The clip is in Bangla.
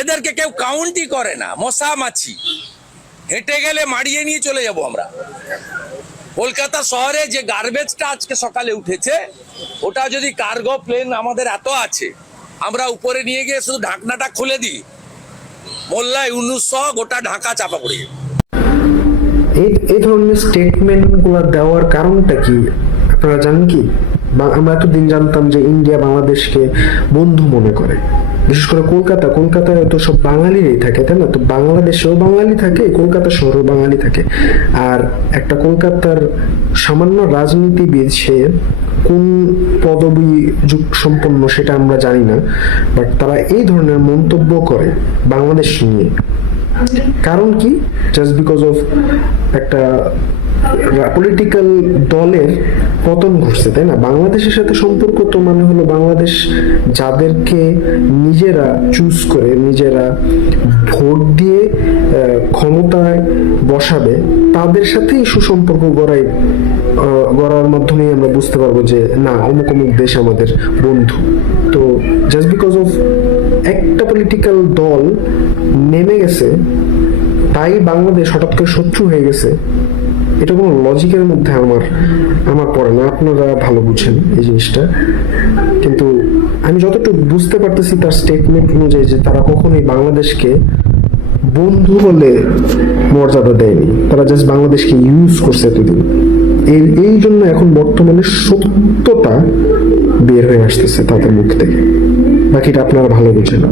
এদেরকে কেউ কাউন্টই করে না, মশা মাছি, হেঁটে গেলে মারিয়ে নিয়ে চলে যাব আমরা। কলকাতা শহরে যে গার্বেজটা আজকে সকালে উঠেছে, ওটা যদি কার্গো প্লেন আমাদের এত আছে, আমরা উপরে নিয়ে গিয়ে শুধু ঢাকনাটা খুলে দিই, মোল্লা ইউনুস সহ গোটা ঢাকা চাপা পড়ে যাবে। এই ধরনের স্টেটমেন্ট গুলো দেওয়ার কারণটা কি আপনারা জানেন কি? আমরা এতদিন জানতাম যে ইন্ডিয়া বাংলাদেশকে বন্ধু মনে করে, বিশেষ করে কলকাতায় তো সব বাঙালিরাই থাকে, তাই না? তো বাংলাদেশেও বাঙালি থাকে, কলকাতা শহরেও বাঙালি থাকে। আর একটা কলকাতার সামান্য রাজনীতিবিদ, সে কোন পদবী যুগ সম্পন্ন সেটা আমরা জানি না, বাট তারা এই ধরনের মন্তব্য করে বাংলাদেশ নিয়ে। কারণ কি? জাস্ট বিকজ অফ একটা পলিটিক্যাল দলের পতন ঘটছে, তাই না? বাংলাদেশের সাথে সম্পর্ক তো মানে হলো বাংলাদেশ যাদেরকে নিজেরা চুজ করে, নিজেরা ভোট দিয়ে ক্ষমতায় বসাবে, তাদের সাথেই সুসম্পর্ক গড়ার মাধ্যমেই আমরা বুঝতে পারবো যে না, অমুক অমুক দেশ আমাদের বন্ধু। তো জাস্ট বিকজ অফ একটা পলিটিক্যাল দল নেমে গেছে, তাই বাংলাদেশ হঠাৎ করে শত্রু হয়ে গেছে, এটা কোনো লজিকের মধ্যে আমার পড়ে না। আপনারা ভালো বুঝেন এই জিনিসটা, কিন্তু আমি যতটুকু বুঝতে পারতেছি তার স্টেটমেন্ট অনুযায়ী যে তারা কখনোই বাংলাদেশকে বন্ধু বলে মর্যাদা দেয়নি, তারা জাস্ট বাংলাদেশকে ইউজ করছে এতদিন। এই জন্য এখন বর্তমানে সত্যতা বের হয়ে আসতেছে তাদের মুখ থেকে। বাকিটা আপনারা ভালো বুঝেন।